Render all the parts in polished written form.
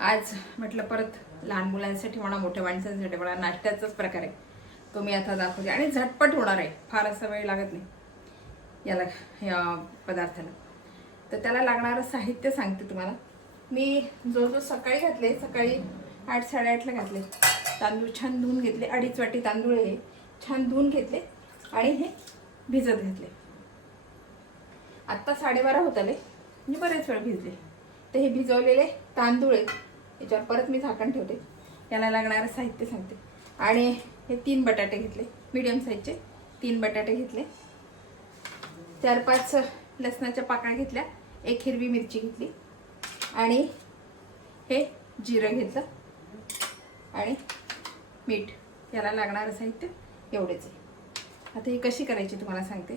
आज म्हटलं परत लहान मुलांसाठी म्हणा मोठ्या माणसांसाठी म्हणा नाश्त्याचाच प्रकार आहे तो मी आता दाखवते आणि झटपट होणार आहे. फार असा वेळ लागत नाही याला या पदार्थाला. तर त्याला लागणारं साहित्य सांगते तुम्हाला. मी जो सकाळी घातले, सकाळी 8-8:30ला घातले. तांदूळ छान धुवून घेतले. 2.5 वाटी तांदूळ हे छान धुवून घेतले आणि हे भिजत घातले. आत्ता 12:30 होत आले म्हणजे बरेच वेळ भिजले. तर हे भिजवलेले तांदूळ आहेत, याच्यावर परत मी झाकण ठेवते. याला लागणारं साहित्य सांगते. आणि हे 3 बटाटे घेतले, मीडियम साईजचे 3 बटाटे घेतले. 4-5 लसणाच्या पाकळ्या घेतल्या. 1 हिरवी मिरची घेतली आणि हे जिरं घेतलं आणि मीठ. याला लागणारं साहित्य एवढेच आहे. आता ही कशी करायची तुम्हाला सांगते.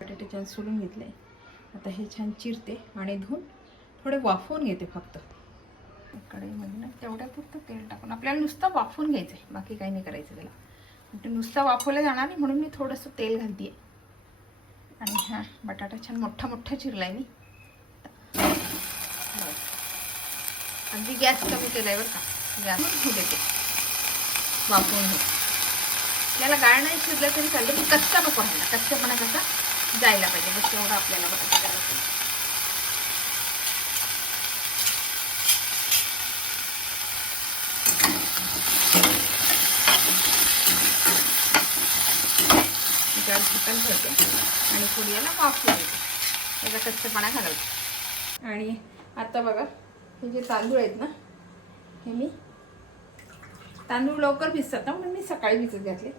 बटाटे छान सोलून घेतले. आता हे छान चिरते आणि धुवून थोडे वाफवून घेते. फक्त कढईमधून तेवढ्या पुरतं तेल टाकून आपल्याला नुसतं वाफवून घ्यायचं आहे, बाकी काही नाही करायचं त्याला. ते नुसतं वाफवलं जाणार नाही म्हणून मी थोडंसं तेल घालते. आणि हा बटाटा छान मोठा मोठा चिरला आहे मी. अगदी गॅस कमी केलाय बरं का. गॅस होऊ देते वाफवून घेऊ. त्याला गाळ नाही शिजलं तरी चालतं, पण कच्चा नको राहिला. कच्चापणा कसा जायला पाहिजे, बस एवढं आपल्याला बटाटा करायचं. झाकण ठेवते आणि थोडी याला वाफ द्यायची, त्याचा कच्चेपणा घालायचा. आणि आता बघा हे जे तांदूळ आहेत ना, हे मी तांदूळ लवकर भिजतात ना म्हणून मी सकाळी भिजत घातले.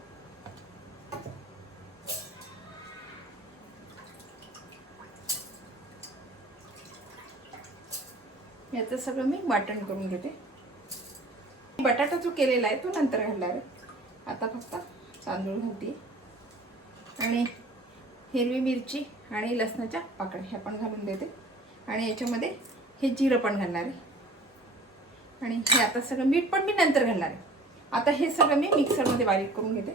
याचं सगळं मी वाटण करून घेते. बटाटा जो केलेला आहे तो नंतर घालणार आहे. आता फक्त तांदूळ घालते आणि हिरवी मिरची आणि लसणाच्या पाकळ्या ह्या पण घालून देते. आणि याच्यामध्ये हे जिरं पण घालणार आहे. आणि हे आता सगळं मीठ पण मी नंतर घालणार आहे. आता हे सगळं मी मिक्सरमध्ये बारीक करून घेते.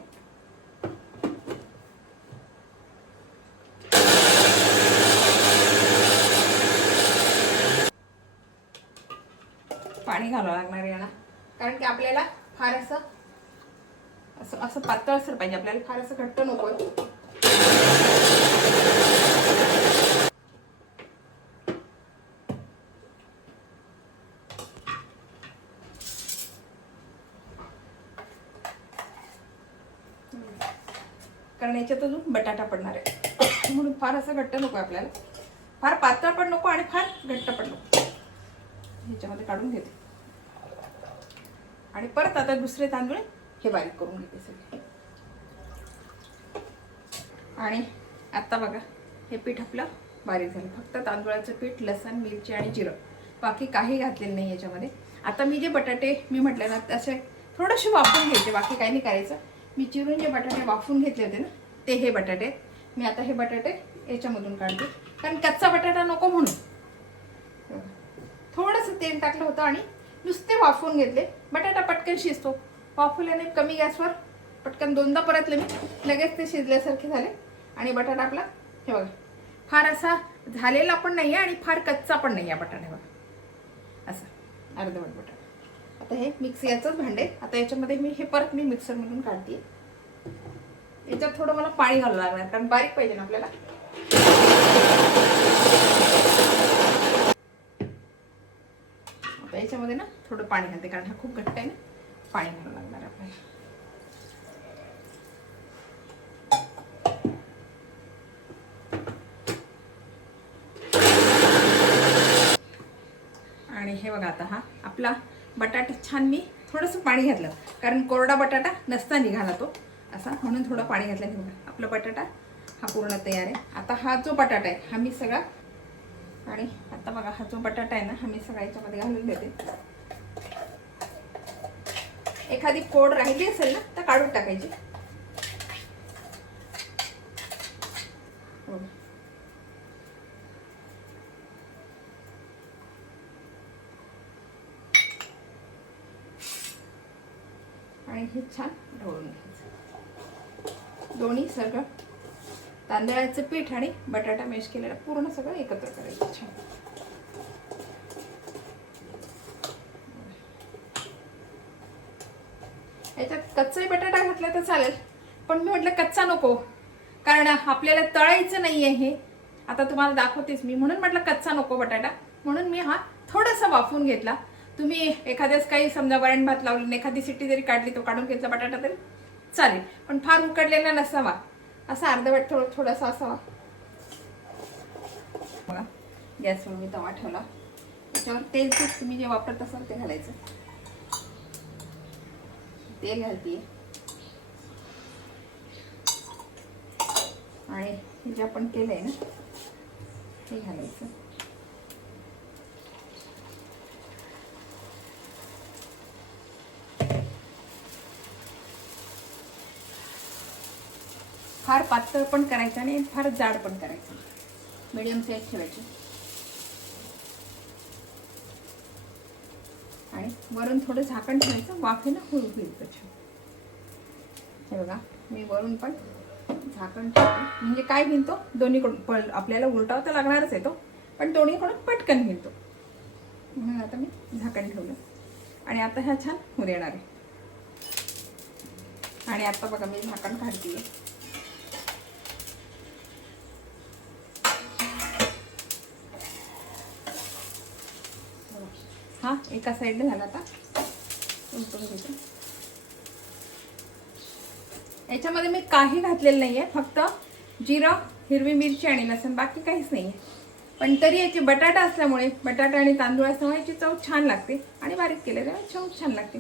पाणी घालावं लागणार आहे याला, कारण की आपल्याला फार असं पातळसर पाहिजे. आपल्याला फार असं घट्ट नको. कारण याच्यात अजून बटाटा पडणार आहे म्हणून फार असं घट्ट नको आपल्याला. फार पातळ पण नको आणि फार घट्ट पण नको. ह्याच्यामध्ये काढून घेते आणि परत आता दुसरे तांदूळ हे बारीक करून घेते सगळे. आणि आता बघा हे पीठ आपलं बारीक झालं. फक्त तांदूळाचं पीठ, लसण, मिरची आणि जिरं, बाकी काही घातलेलं नाही याच्यामध्ये. आता मी जे बटाटे मी म्हटले ना तसे थोडेसे वाफवून घ्यायचे, बाकी काही नाही करायचं. मी चिरून जे बटाटे वाफवून घेतले होते ना ते हे बटाटे. मी आता हे बटाटे याच्यामधून काढते, कारण कच्चा बटाटा नको म्हणून. थोडंसं तेल टाकलं होतं आणि नुसते वाफवून घेतले. बटाटा पटकन शिजतो वाफवल्याने. कमी गॅसवर पटकन 2दा परतले मी, लगेच ते शिजल्यासारखे झाले. आणि बटाटा आपला हे बघा फार असा झालेला पण नाही आहे आणि फार कच्चा पण नाही आहे बटाटा. बघा असं अर्धवट बटाटा. आता हे मिक्स याचंच भांडे. आता याच्यामध्ये हे परत मी मिक्सरमधून काढते. याच्यात थोडं मला पाणी घालावं लागणार, कारण बारीक पाहिजे ना आपल्याला. आता याच्यामध्ये ना थोडं पाणी घालते, कारण हा खूप घट्ट आहे ना. पाणी घालावं लागणार आपल्याला. आणि हे बघा आता हा आपला बटाटा छान मी थोडंसं पाणी घातलं, कारण कोरडा बटाटा नसता निघाला तो असा, म्हणून थोडं पाणी घातलं. हे बघा आपला बटाटा हा पूर्ण तयार आहे. आता हा जो बटाटा आहे हा मी सगळा, आणि आता बघा हा जो बटाटा आहे ना हा मी सगळा याच्यामध्ये घालून देते. एखादी फोड राहिली असेल ना तर काढून टाकायची. आणि हे छान ढवळून घ्यायचं. दोन्ही सगळं तांदळाचं पीठ आणि बटाटा मॅश केलेला पूर्ण सगळं एकत्र करायचं छान. याच्यात कच्चाही बटाटा घातला तर चालेल, पण मी म्हटलं कच्चा नको, कारण आपल्याला तळायचं नाहीये हे. आता तुम्हाला दाखवतेच मी, म्हणून म्हटलं कच्चा नको बटाटा, म्हणून मी हा थोडासा वाफवून घेतला. तुम्ही एखाद्याच काही समजा वरण भात लावलं, एखादी सिट्टी जरी काढली, तो काढून घेतला बटाटा तरी चालेल, पण फार उकडलेला नसावा, असा अर्धवट थोडासा असावा. बघा गॅसवर मी तवा ठेवला, त्याच्यावर तेल तुम्ही जे वापरत असाल ते घालायचं. तेल घालते आणि हे जे आपण केलंय ना हे घालायचं. फार पातळ पण करायचं आणि फार जाड पण करायचं, मीडियम साईज ठेवायची. आणि वरून थोडं झाकण ठेवायचं, वाफेनं होईल त्याच्या. हे बघा मी वरून पण झाकण ठेवते, म्हणजे काय भिनतो दोन्हीकडून, आपल्याला उलटावं तर लागणारच आहे तो, पण दोन्हीकडून पटकन भिनतो, म्हणून आता मी झाकण ठेवलं. आणि आता ह्या छान होऊ देणार आहे. आणि आता बघा मी झाकण काढते. हा एका साईडने झाला, आता उलटून घेते. याच्यामध्ये मी काही घातलेलं नाहीये, फक्त जिरं, हिरवी मिरची आणि लसूण, बाकी काहीच नाहीये. पण तरी याची बटाटा असल्यामुळे, बटाटा आणि तांदूळ असल्यामुळे याची चव छान लागते, आणि बारीक केलेलं चव छान लागते.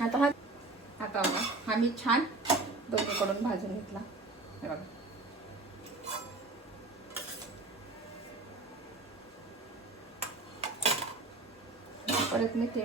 आता बघा हा मी छान दोन्हीकडून भाजून घेतला. हे बघा परत मी ते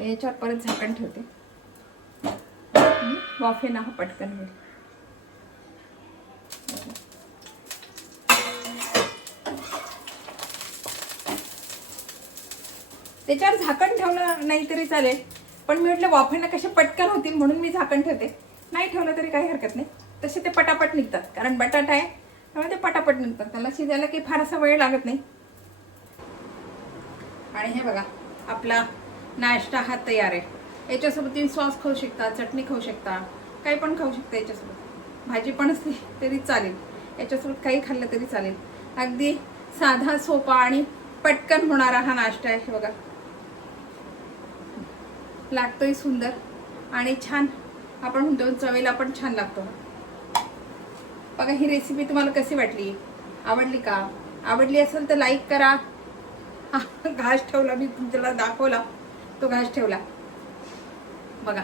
याच्यावर परत झाकण ठेवते, वाफेनं हा पटकन होईल. त्याच्यावर झाकण ठेवलं नाही तरी चालेल, पण मी म्हटलं वाफेनं कसे पटकन होतील म्हणून मी झाकण ठेवते. नाही ठेवलं तरी काही हरकत नाही, तसे ते पटापट निघतात, कारण बटाटा आहे त्यामुळे ते पटापट निघतात, त्याला शिजायला काही फारसा वेळ लागत नाही. आणि हे बघा आपला नाश्ता हा तयार आहे. याच्यासोबत तुम्ही सॉस खाऊ शकता, चटणी खाऊ शकता, काही पण खाऊ शकता. याच्यासोबत भाजी पण असली तरी चालेल, याच्यासोबत काही खाल्लं तरी चालेल. अगदी साधा, सोपा आणि पटकन होणारा हा नाश्ता आहे. हे बघा लागतोय सुंदर आणि छान, आपण म्हणतो चवेला पण छान लागतो. बघा ही रेसिपी तुम्हाला कशी वाटली, आवडली का? आवडली असेल तर लाईक करा. घास ठेवला मी तुमच्याला दाखवला, तो घास ठेवला. बघा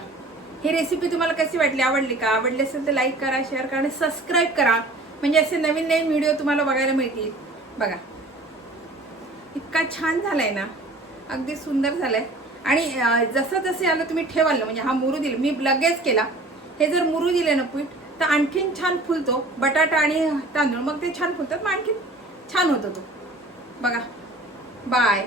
ही रेसिपी तुम्हाला कशी वाटली, आवडली का? आवडली असेल तर लाईक करा, शेअर करा आणि सबस्क्राईब करा, म्हणजे असे नवीन नवीन व्हिडिओ तुम्हाला बघायला मिळतील. बघा इतका छान झालाय ना, अगदी सुंदर झालाय. आणि जसं जसं आलं तुम्ही ठेवाल ना, म्हणजे हा मुरू दिला मी लगेच केला, हे जर मुरू दिले ना पीठ तर आणखीन छान फुलतो. बटाटा आणि तांदूळ मग ते छान फुलतात, मग आणखीन छान होतो तो. बघा बाय.